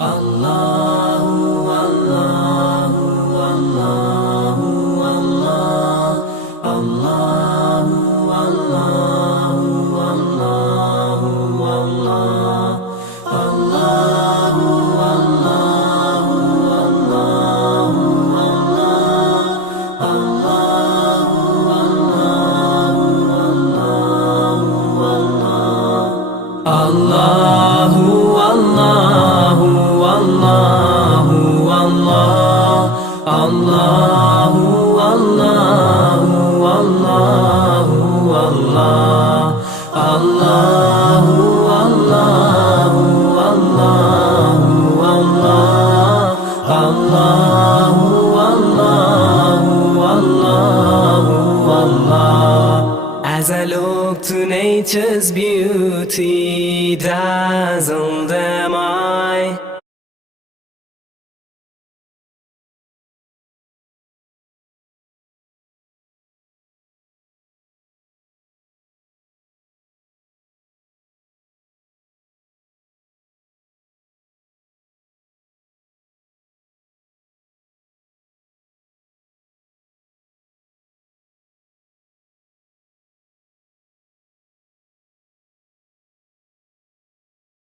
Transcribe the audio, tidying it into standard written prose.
Allahu, Allahu, Allahu, Allah. Allahu, Allahu, Allahu, Allah. Allahu, Allahu, Allahu, Allah. Allahu, Allahu, Allahu, Allah. Allahu, Allahu, Allahu, Allah. Allahu, Allahu, Allahu, Allah. Allahu, Allahu, Allahu, Allah. Allahu, Allahu, Allahu, Allah. As I look to nature's beauty,